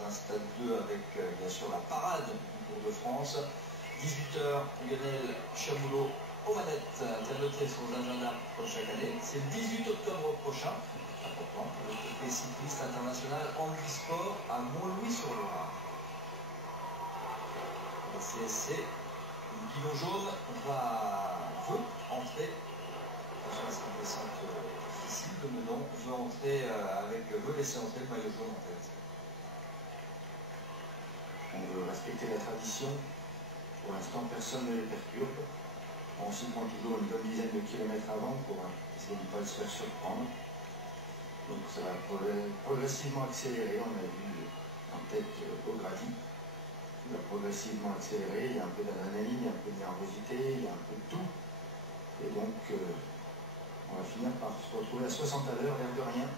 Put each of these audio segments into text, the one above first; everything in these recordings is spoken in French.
dans un stade 2 avec bien sûr la parade du Tour de France. 18h, Lionel Chamoulot aux manettes, à noter sur les agendas comme chaque année. C'est le 18 octobre prochain, important, le TP cycliste international handisport à Montlouis-sur-Loire. La CSC, le guidon jaune, veut entrer, attention à cette descente difficile de Meudon, veut laisser entrer le maillot jaune en tête. On veut respecter la tradition. Pour l'instant, personne ne les perturbe. On s'y prend toujours une bonne dizaine de kilomètres avant pour essayer de ne pas se faire surprendre. Donc ça va progressivement accélérer. On a vu en tête O'Grady. Il va progressivement accélérer. Il y a un peu d'adrénaline, il y a un peu de nervosité, il y a un peu de tout. Et donc, on va finir par se retrouver à 60 à l'heure, l'air de rien,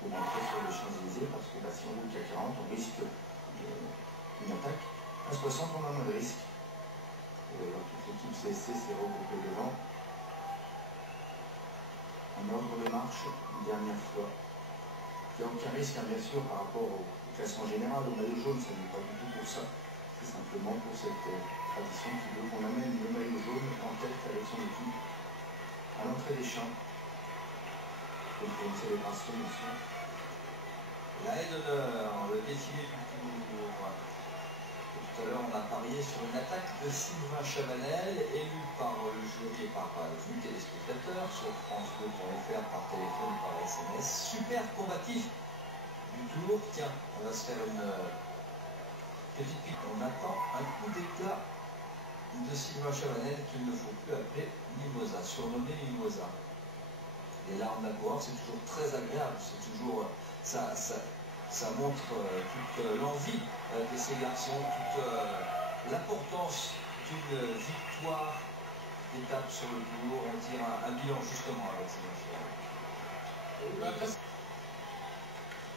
pour rentrer sur les Champs-Élysées, parce que si on roule qu'à 40, on risque une attaque. À 60, on a moins de risques. D'ailleurs, toute l'équipe CSC s'est regroupée devant. En ordre de marche, une dernière fois. Il n'y a aucun risque, bien sûr, par rapport au classement général. Au maillot jaune, ça n'est pas du tout pour ça. C'est simplement pour cette tradition qui veut qu'on amène le maillot jaune en tête avec son équipe à l'entrée des champs. Donc pour une célébration, bien sûr. La haie d'honneur, le défilé du Tour. Tout à l'heure, on a parié sur une attaque de Sylvain Chavanel, élu par le jury et par vous, téléspectateurs, sur France2.fr, par téléphone, par SMS. Super combatif du Tour. Tiens, on va se faire une petite pique. On attend un coup d'éclat de Sylvain Chavanel qu'il ne faut plus appeler Mimosa, surnommé Mimosa. Les larmes d'un coureur, c'est toujours très agréable, c'est toujours ça montre toute l'envie de ces garçons, toute l'importance d'une victoire d'étape sur le Tour. On tire un bilan justement avec ces machines.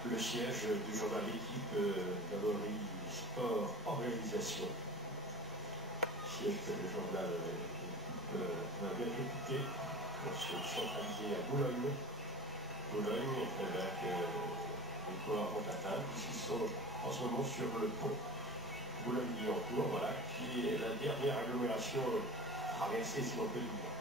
Le siège du journal L'équipe d'Abori Sport Organisation. Siège que le journal L'équipe m'a bien réputé pour se centraliser à Boulogne. Boulogne, les coureurs vont atteindre, puisqu'ils sont en ce moment sur le pont Boulogne-Billancourt, voilà, qui est la dernière agglomération traversée, si on peut le dire.